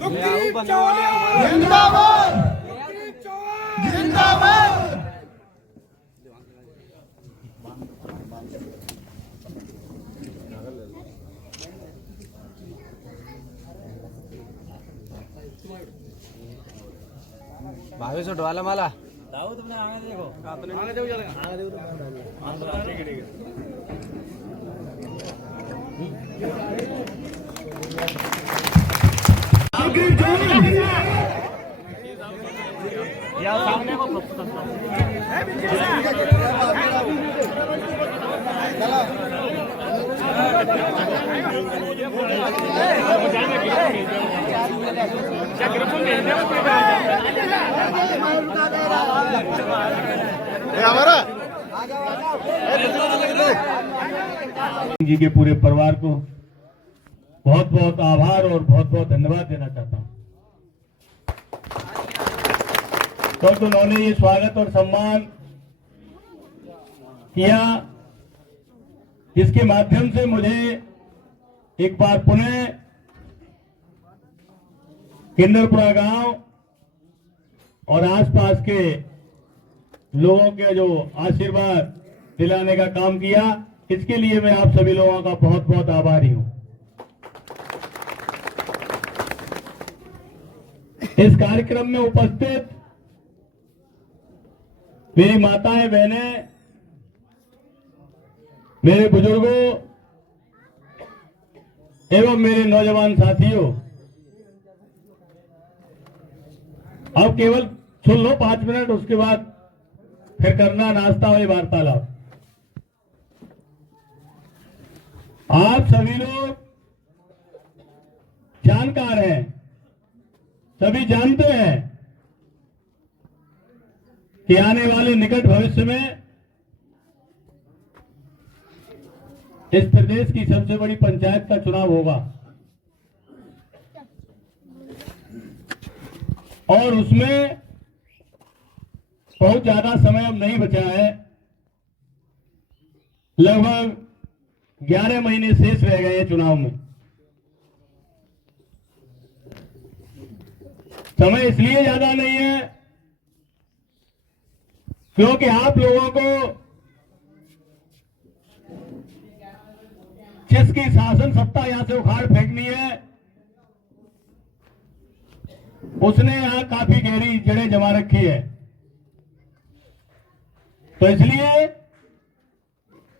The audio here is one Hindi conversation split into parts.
सुखदीप चौहान जिंदाबाद, सुखदीप चौहान जिंदाबाद। भाभी से उठवा ला माला। दाऊ तुमने आगे देखो, आगे देखो चलेगा, आगे देखो तो ठीक है। या सामने को जी के पूरे परिवार को बहुत बहुत आभार और बहुत बहुत धन्यवाद देना चाहता हूं, क्योंकि उन्होंने ये स्वागत और सम्मान किया, जिसके माध्यम से मुझे एक बार पुनः किन्नरपुरा गांव और आसपास के लोगों के जो आशीर्वाद दिलाने का काम किया, इसके लिए मैं आप सभी लोगों का बहुत बहुत आभारी हूं। इस कार्यक्रम में उपस्थित मेरी माताएं, बहनें, मेरे बुजुर्गों एवं मेरे नौजवान साथियों, अब केवल सुन लो 5 मिनट, उसके बाद फिर करना नाश्ता और वार्तालाप। आप सभी लोग जानकार हैं, सभी जानते हैं कि आने वाले निकट भविष्य में इस प्रदेश की सबसे बड़ी पंचायत का चुनाव होगा और उसमें बहुत ज्यादा समय अब नहीं बचा है। लगभग 11 महीने शेष रह गए चुनाव में। समय इसलिए ज्यादा नहीं है क्योंकि आप लोगों को जिसकी शासन सत्ता यहां से उखाड़ फेंकनी है, उसने यहां काफी गहरी जड़ें जमा रखी है। तो इसलिए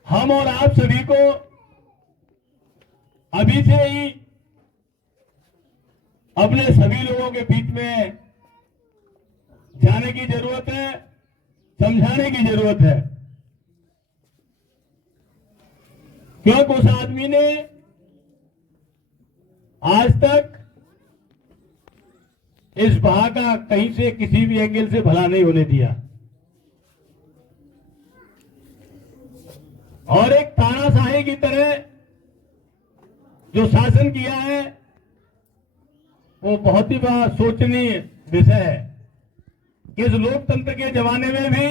हम और आप सभी को अभी से ही अपने सभी लोगों के बीच में जाने की जरूरत है, समझाने की जरूरत है, क्योंकि उस आदमी ने आज तक इस बहा का कहीं से किसी भी एंगल से भला नहीं होने दिया और एक तानाशाही की तरह जो शासन किया है वो बहुत ही बड़ा सोचनीय विषय है। इस लोकतंत्र के जमाने में भी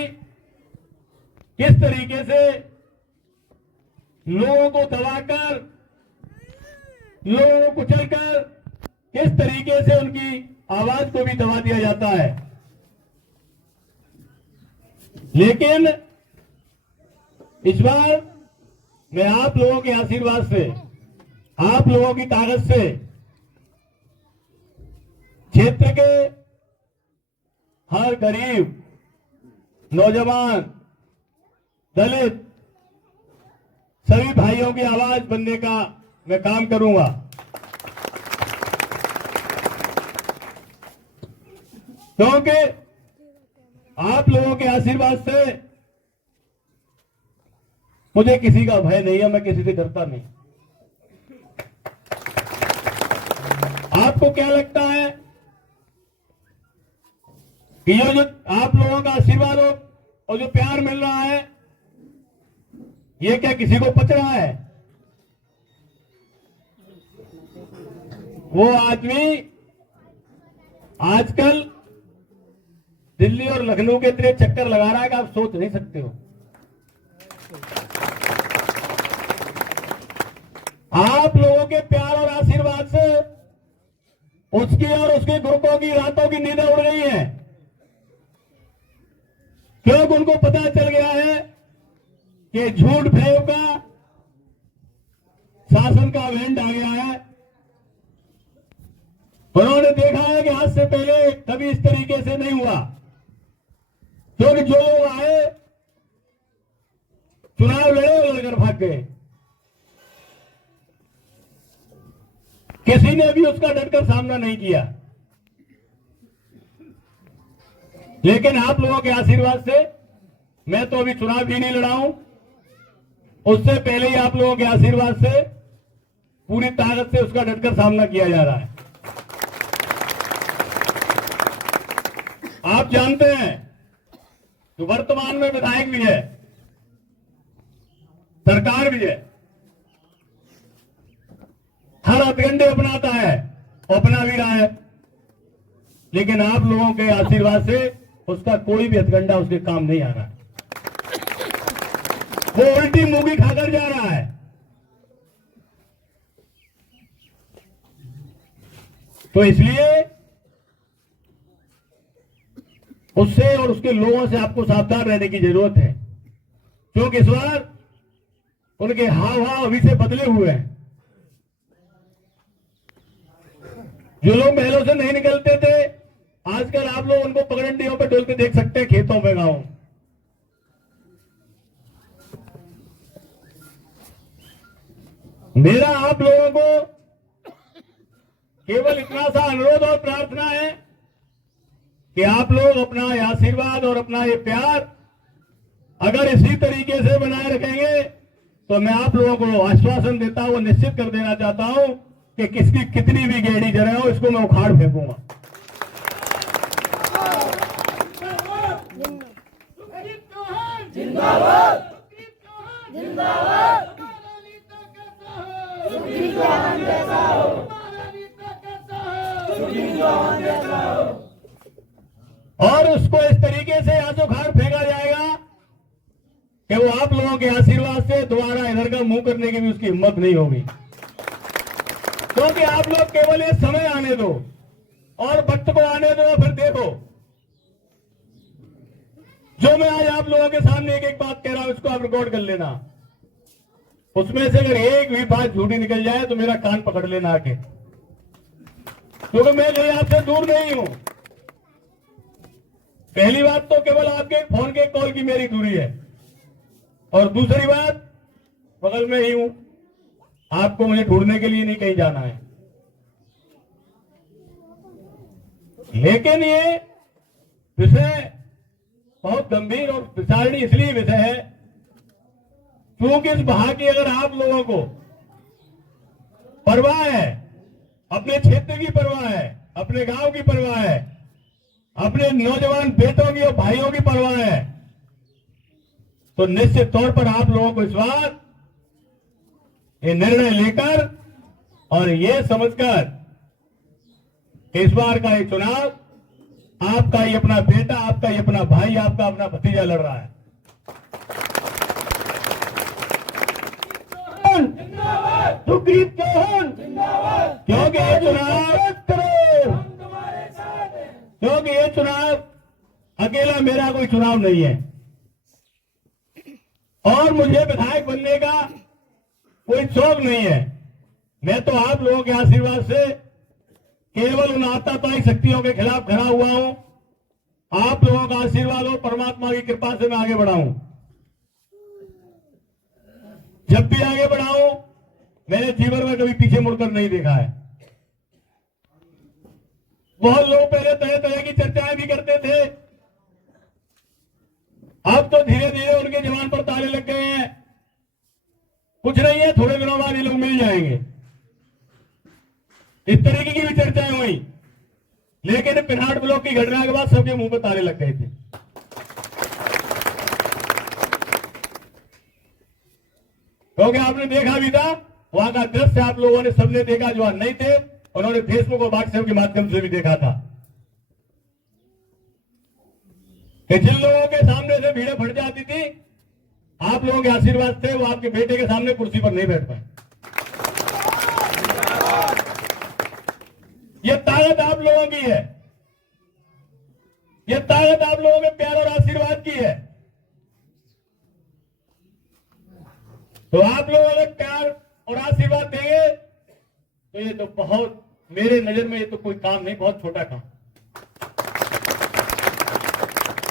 किस तरीके से लोगों को दबाकर, लोगों को कुचलकर, किस तरीके से उनकी आवाज को भी दबा दिया जाता है। लेकिन इस बार मैं आप लोगों के आशीर्वाद से, आप लोगों की ताकत से क्षेत्र के हर गरीब, नौजवान, दलित सभी भाइयों की आवाज बनने का मैं काम करूंगा। क्योंकि आप लोगों के आशीर्वाद से मुझे किसी का भय नहीं है, मैं किसी से डरता नहीं। आपको क्या लगता है कि ये जो आप लोगों का आशीर्वाद और जो प्यार मिल रहा है, ये क्या किसी को पच रहा है? वो आदमी आजकल दिल्ली और लखनऊ के इतने चक्कर लगा रहा है कि आप सोच नहीं सकते हो। आप लोगों के प्यार और आशीर्वाद से उसकी और उसके ग्रुपों की रातों की नींदें उड़ गई हैं, क्योंकि उनको पता चल गया है कि झूठ फैब का शासन का वेंड आ गया है। उन्होंने देखा है कि आज से पहले कभी इस तरीके से नहीं हुआ, क्योंकि जो लोग आए चुनाव लड़े और लड़कर भाग गए, किसी ने भी उसका डटकर सामना नहीं किया। लेकिन आप लोगों के आशीर्वाद से मैं तो अभी चुनाव भी नहीं लड़ा हूं, उससे पहले ही आप लोगों के आशीर्वाद से पूरी ताकत से उसका डटकर सामना किया जा रहा है। आप जानते हैं कि वर्तमान में विधायक भी है, सरकार भी है, हर हथकंडे अपनाता है, अपना भी रहा है, लेकिन आप लोगों के आशीर्वाद से उसका कोई भी हथकंडा उसके काम नहीं आ रहा है। वो उल्टी मूंगी खाकर जा रहा है। तो इसलिए उससे और उसके लोगों से आपको सावधान रहने की जरूरत है, क्योंकि इस बार उनके हाव भाव अभी से बदले हुए हैं। जो लोग महलों से नहीं निकलते थे, आजकल आप लोग उनको पगडंडियों पे डोलते देख सकते हैं, खेतों में, गांव। मेरा आप लोगों को केवल इतना सा अनुरोध और प्रार्थना है कि आप लोग अपना ये आशीर्वाद और अपना ये प्यार अगर इसी तरीके से बनाए रखेंगे, तो मैं आप लोगों को आश्वासन देता हूं, निश्चित कर देना चाहता हूं कि किसकी कितनी भी गेड़ी जले हो, इसको मैं उखाड़ फेंकूंगा। जिंदाबाद जिंदाबाद और उसको इस तरीके से या तो उखाड़ फेंका जाएगा कि वो आप लोगों के आशीर्वाद से दोबारा इधर का मुंह करने की भी उसकी हिम्मत नहीं होगी। क्योंकि आप लोग केवल ये समय आने दो और वक्त को आने दो, फिर देखो जो मैं आज आप लोगों के सामने एक एक बात कह रहा हूं, इसको आप रिकॉर्ड कर लेना। उसमें से अगर एक भी बात झूठी निकल जाए तो मेरा कान पकड़ लेना आके, क्योंकि मैं कहीं आपसे दूर नहीं हूं। पहली बात तो केवल आपके फोन के कॉल की मेरी दूरी है, और दूसरी बात बगल में ही हूं, आपको मुझे ढूंढने के लिए नहीं कहीं जाना है। लेकिन ये विषय बहुत गंभीर और विचारणीय इसलिए विषय है क्योंकि इस भाग की अगर आप लोगों को परवाह है, अपने क्षेत्र की परवाह है, अपने गांव की परवाह है, अपने नौजवान बेटों की और भाइयों की परवाह है, तो निश्चित तौर पर आप लोगों को इस बार ये निर्णय लेकर और ये समझकर इस बार का ये चुनाव आपका ही अपना बेटा, आपका ही अपना भाई, आपका अपना भतीजा लड़ रहा है। सुग्रीव चौहान, क्योंकि ये चुनाव अकेला मेरा कोई चुनाव नहीं है, और मुझे विधायक बनने का कोई शौक नहीं है। मैं तो आप लोगों के आशीर्वाद से केवल उन आताताई शक्तियों के खिलाफ खड़ा हुआ हूं। आप लोगों का आशीर्वाद और परमात्मा की कृपा से मैं आगे बढ़ा हूं। जब भी आगे बढ़ा हूं, मैंने जीवन में कभी पीछे मुड़कर नहीं देखा है। बहुत लोग पहले तरह तरह की चर्चाएं भी करते थे, अब तो धीरे धीरे उनके जवान पर ताले लग गए हैं। कुछ नहीं है, थोड़े दिनों बाद ये लोग मिल जाएंगे। इस तरीके की भी चर्चाएं हुई, लेकिन पिनाट ब्लॉक की घटना के बाद सबके मुंह पर ताले लग गए थे। क्योंकि आपने देखा भी था, वहां का दृश्य आप लोगों ने सबने देखा, जो नहीं थे उन्होंने फेसबुक और व्हाट्सएप के माध्यम से भी देखा था कि जिन लोगों के सामने से भीड़ें फट जाती थी, आप लोगों के आशीर्वाद से वो आपके बेटे के सामने कुर्सी पर नहीं बैठ पाए। ये ताकत आप लोगों की है, ये ताकत आप लोगों के प्यार और आशीर्वाद की है। तो आप लोग अगर प्यार और आशीर्वाद देंगे तो ये तो बहुत, मेरे नजर में ये तो कोई काम नहीं, बहुत छोटा काम।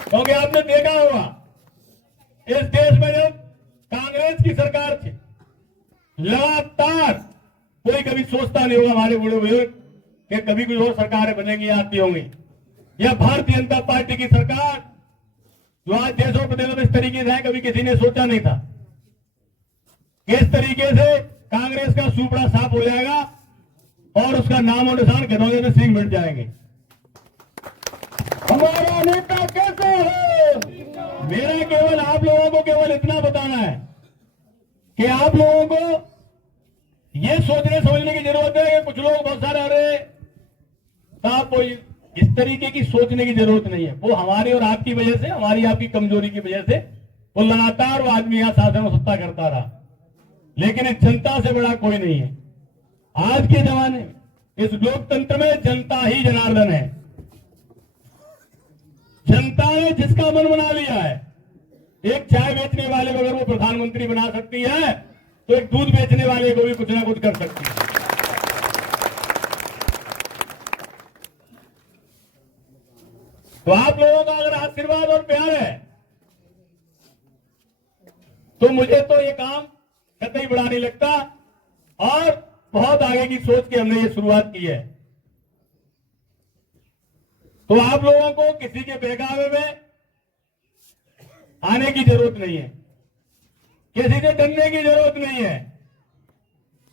क्योंकि आपने देखा होगा इस देश में जब कांग्रेस की सरकार थी, लगातार कोई कभी सोचता नहीं होगा हमारे बूढ़े बुजुर्ग कि कभी कोई और सरकारें बनेंगी, आती होंगी। यह भारतीय जनता पार्टी की सरकार जो आज देश और प्रदेश में इस तरीके से है, कभी किसी ने सोचा नहीं था कि इस तरीके से कांग्रेस का सुपड़ा साफ हो जाएगा और उसका नाम और निशान गधों में सिंह मिट जाएंगे। हमारा नेता कैसे है? मेरा केवल आप लोगों को केवल इतना बताना है कि आप लोगों को ये सोचने समझने की जरूरत है कि कुछ लोग बहुत सारे अरे साहब कोई इस तरीके की सोचने की जरूरत नहीं है। वो हमारी और आपकी वजह से, हमारी आपकी कमजोरी की वजह से वो लगातार वो आदमी यहां शासन और सत्ता करता रहा, लेकिन इस जनता से बड़ा कोई नहीं है। आज के जमाने में इस लोकतंत्र में जनता ही जनार्दन है। जनता ने जिसका मन बना लिया है, एक चाय बेचने वाले को अगर वो प्रधानमंत्री बना सकती है तो एक दूध बेचने वाले को भी कुछ ना कुछ कर सकती है। तो आप लोगों का अगर आशीर्वाद और प्यार है तो मुझे तो ये काम कतई बड़ा नहीं लगता और बहुत आगे की सोच के हमने ये शुरुआत की है। तो आप लोगों को किसी के बहकावे में आने की जरूरत नहीं है, किसी से डरने की जरूरत नहीं है।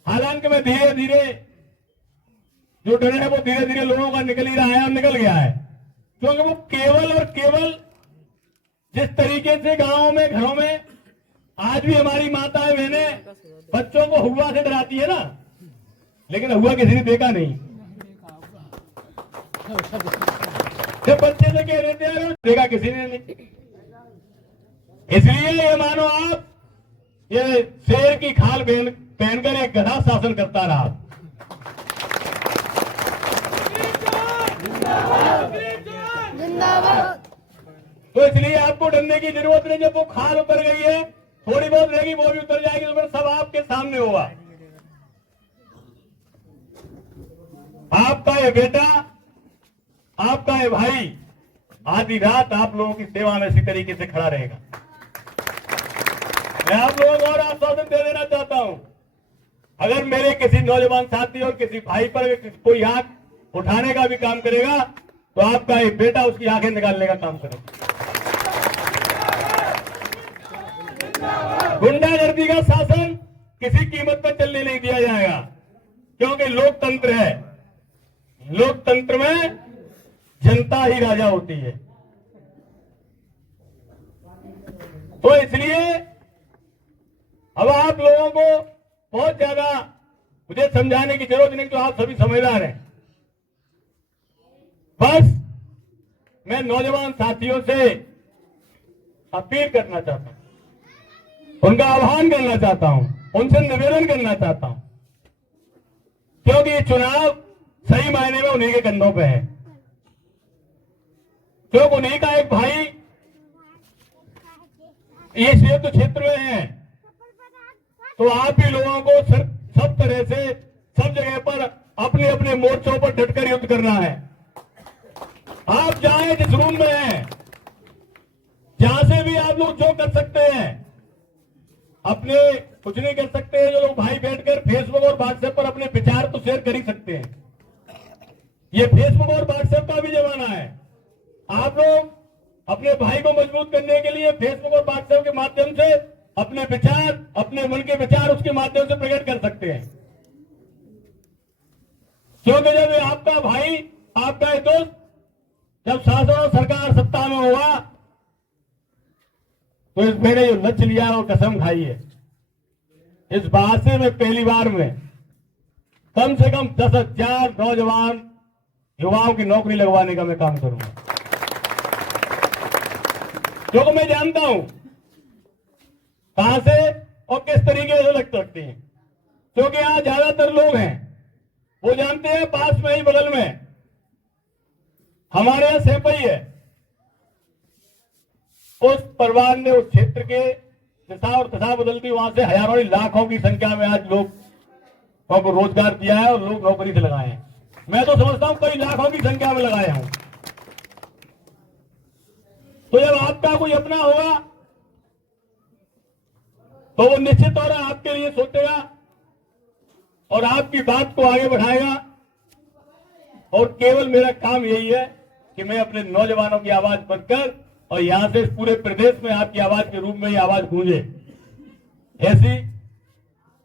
हालांकि मैं धीरे धीरे जो डर है वो धीरे धीरे लोगों का निकल ही रहा है और निकल गया है, क्योंकि वो केवल और केवल जिस तरीके से गांवों में, घरों में आज भी हमारी माताएं बहनें बच्चों को हुआ से डराती है ना, लेकिन हुआ किसी ने देखा नहीं। जब बच्चे से कह देते हैं देखा किसी ने नहीं। इसलिए ये मानो आप ये शेर की खाल पहनकर एक गधा शासन करता रहा। जिंदाबाद। तो इसलिए आपको डरने की जरूरत नहीं। जब वो खाल उतर गई है, थोड़ी बहुत रहेगी, वो भी उतर जाएगी, तो फिर सब आपके सामने होगा। आपका ये बेटा, आपका ये भाई आधी रात आप लोगों की सेवा में इसी तरीके से खड़ा रहेगा। मैं आप लोगों को और आश्वासन दे देना चाहता हूं, अगर मेरे किसी नौजवान साथी और किसी भाई पर कोई आंख उठाने का भी काम करेगा तो आपका ये बेटा उसकी आंखें निकालने का काम करेगा। गुंडागर्दी का शासन किसी कीमत पर चलने नहीं दिया जाएगा, क्योंकि लोकतंत्र है। लोकतंत्र में जनता ही राजा होती है। तो इसलिए अब आप लोगों को बहुत ज्यादा मुझे समझाने की जरूरत नहीं, तो आप सभी समझदार हैं। बस मैं नौजवान साथियों से अपील करना चाहता हूं, उनका आह्वान करना चाहता हूं, उनसे निवेदन करना चाहता हूं, क्योंकि ये चुनाव सही मायने में उन्हीं के कंधों पे है। क्योंकि उन्हीं का एक भाई ये क्षेत्र क्षेत्र में है, तो आप ही लोगों को सब तरह से सब जगह पर अपने अपने मोर्चों पर डटकर युद्ध करना है। आप जाए जिस रूम में हैं, जहां से भी आप लोग जो कर सकते हैं, अपने कुछ नहीं कर सकते हैं जो लोग भाई बैठकर फेसबुक और व्हाट्सएप पर अपने विचार तो शेयर कर ही सकते हैं। ये फेसबुक और व्हाट्सएप का भी जमाना है। आप लोग अपने भाई को मजबूत करने के लिए फेसबुक और व्हाट्सएप के माध्यम से अपने विचार, अपने मन के विचार उसके माध्यम से प्रकट कर सकते हैं। क्योंकि जब आपका भाई, आपका दोस्त जब शासन और सरकार सत्ता में होगा तो इस मैंने जो लक्ष्य लिया और कसम खाई है, इस बात से मैं पहली बार में कम से कम 10,000 नौजवान युवाओं की नौकरी लगवाने का मैं काम करूंगा। क्योंकि मैं जानता हूं कहां से और किस तरीके से लग सकते हैं। क्योंकि यहां ज्यादातर लोग हैं वो जानते हैं पास में ही बगल में हमारे यहां सेपई है। उस परिवार ने उस क्षेत्र के दिशा और दशा बदल दी। वहां से हजारों लाखों की संख्या में आज लोगों को रोजगार दिया है और लोग नौकरी से लगाए हैं। मैं तो समझता हूं कई लाखों की संख्या में लगाए हूं। तो जब आपका कोई अपना होगा तो वो निश्चित तौर पर आपके लिए सोचेगा और आपकी बात को आगे बढ़ाएगा। और केवल मेरा काम यही है कि मैं अपने नौजवानों की आवाज बनकर और यहां से पूरे प्रदेश में आपकी आवाज के रूप में ये आवाज गूंजे, ऐसी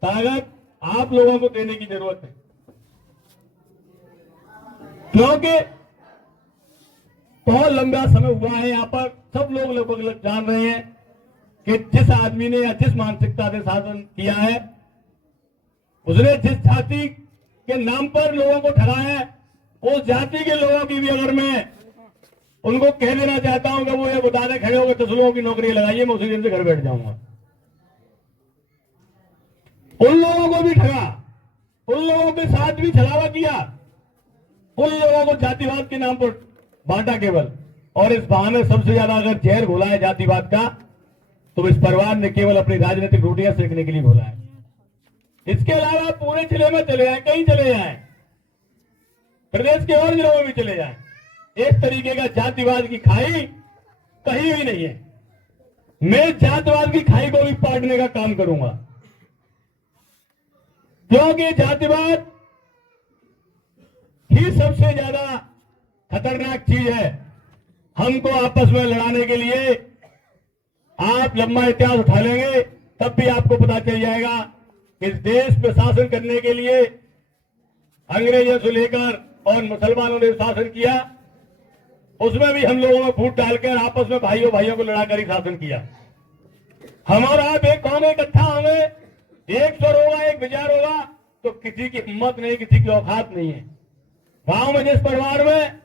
ताकत आप लोगों को देने की जरूरत है। क्योंकि बहुत लंबा समय हुआ है, यहां पर सब लोग लगभग जान रहे हैं कि जिस आदमी ने या जिस मानसिकता से शासन किया है, उसने जिस जाति के नाम पर लोगों को ठगाया है, उस जाति के लोगों की भी अगर मैं उनको कह देना चाहता हूं कि वो ये बताने खड़े होकर 10 लोगों की नौकरी लगाइए, मैं उसी दिन से घर बैठ जाऊंगा। उन लोगों को भी ठगा, उन लोगों के साथ भी छलावा किया, उन लोगों को जातिवाद के नाम पर बांटा केवल। और इस बहाने सबसे ज्यादा अगर जहर घोला है जातिवाद का, तो इस परिवार ने केवल अपनी राजनीतिक रोटियां सेकने के लिए घोला है। इसके अलावा पूरे जिले में चले जाए, कहीं चले जाए, प्रदेश के और जिलों में भी चले जाए, इस तरीके का जातिवाद की खाई कहीं भी नहीं है। मैं जातिवाद की खाई को भी पाटने का काम करूंगा, क्योंकि जातिवाद ही सबसे ज्यादा खतरनाक चीज है। हमको आपस में लड़ाने के लिए आप लंबा इतिहास उठा लेंगे तब भी आपको पता चल जाएगा कि इस देश पे शासन करने के लिए अंग्रेजों से लेकर और मुसलमानों ने शासन किया, उसमें भी हम लोगों में फूट डालकर आपस में भाइयों भाइयों को लड़ाकर ही शासन किया। हम और आप एक होंगे, इकट्ठा होंगे, एक स्वर होगा, एक विचार होगा, तो किसी की हिम्मत नहीं, किसी की औकात नहीं है। गांव में जिस परिवार में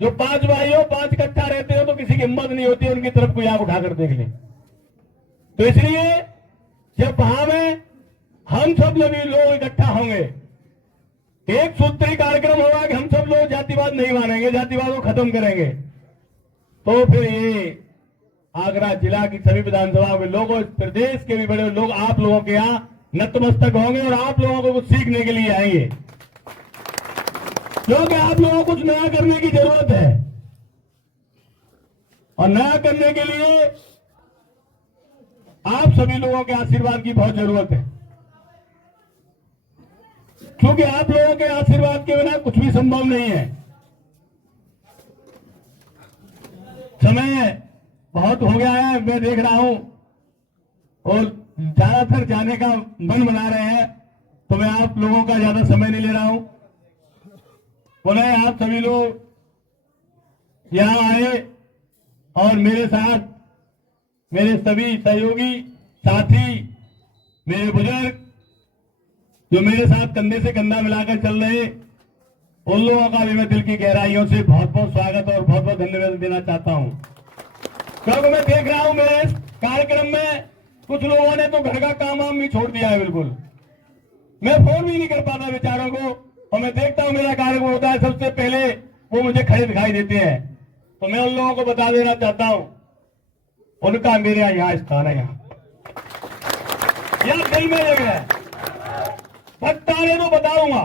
जो 5 भाई हो, 5 इकट्ठा रहते हो, तो किसी की हिम्मत नहीं होती उनकी तरफ कोई आंख उठाकर देख ले। तो इसलिए जब वहां में हम सब लोग इकट्ठा होंगे, एक सूत्री कार्यक्रम होगा कि हम सब लोग जातिवाद नहीं मानेंगे, जातिवाद को खत्म करेंगे, तो फिर ये आगरा जिला की सभी विधानसभा के लोगों, इस प्रदेश के भी बड़े लोग आप लोगों के यहाँ नतमस्तक होंगे और आप लोगों को कुछ सीखने के लिए आएंगे, क्योंकि आप लोगों को कुछ नया करने की जरूरत है। और नया करने के लिए आप सभी लोगों के आशीर्वाद की बहुत जरूरत है, क्योंकि आप लोगों के आशीर्वाद के बिना कुछ भी संभव नहीं है। समय बहुत हो गया है, मैं देख रहा हूं, और ज्यादातर जाने का मन बना रहे हैं, तो मैं आप लोगों का ज्यादा समय नहीं ले रहा हूं। बोले आप सभी लोग यहां आए और मेरे साथ मेरे सभी सहयोगी साथी, मेरे बुजुर्ग जो मेरे साथ कंधे से कंधा मिलाकर चल रहे, उन लोगों का भी मैं दिल की गहराइयों से बहुत बहुत स्वागत और बहुत बहुत धन्यवाद देना चाहता हूं। क्योंकि मैं देख रहा हूं मेरे इस कार्यक्रम में कुछ लोगों ने तो घर का काम वाम भी छोड़ दिया है, बिल्कुल मैं फोन भी नहीं कर पाता बेचारों को, और मैं देखता हूं मेरा कार्यक्रम होता है सबसे पहले वो मुझे खड़े दिखाई देते हैं। तो मैं उन लोगों को बता देना चाहता हूं, उनका मेरे यहाँ स्थान है, यहाँ दिल में जगह है, बताने तो बताऊंगा,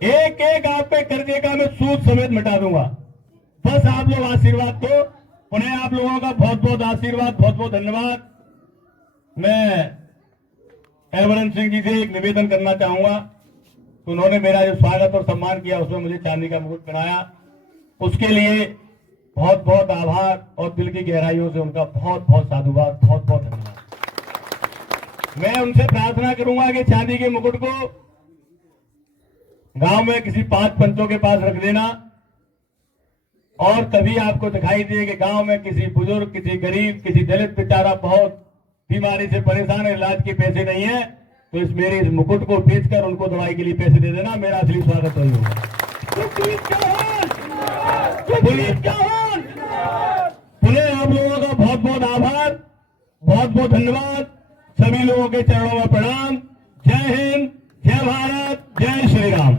एक एक आप पे कर्जे का मैं सूद समेत मिटा दूंगा। बस आप लोग आशीर्वाद दो, उन्हें आप लोगों का बहुत बहुत आशीर्वाद, बहुत बहुत धन्यवाद। मैं एवरन सिंह जी से एक निवेदन करना चाहूंगा, उन्होंने मेरा जो स्वागत और सम्मान किया उसमें मुझे चांदी का मुकुट पहनाया, उसके लिए बहुत बहुत आभार और दिल की गहराइयों से उनका बहुत बहुत साधुवाद, बहुत बहुत धन्यवाद। मैं उनसे प्रार्थना करूंगा कि चांदी के मुकुट को गांव में किसी 5 पंचों के पास रख देना, और कभी आपको दिखाई दे कि गांव में किसी बुजुर्ग, किसी गरीब, किसी दलित बेचारा बहुत बीमारी से परेशान है, इलाज के पैसे नहीं है, तो इस मेरे इस मुकुट को बेचकर उनको दवाई के लिए पैसे दे देना, मेरा असली स्वागत वही होगा। पुनः आप लोगों का बहुत बहुत आभार, बहुत बहुत धन्यवाद, सभी लोगों के चरणों में प्रणाम। जय हिंद, जय भारत। जय श्री राम।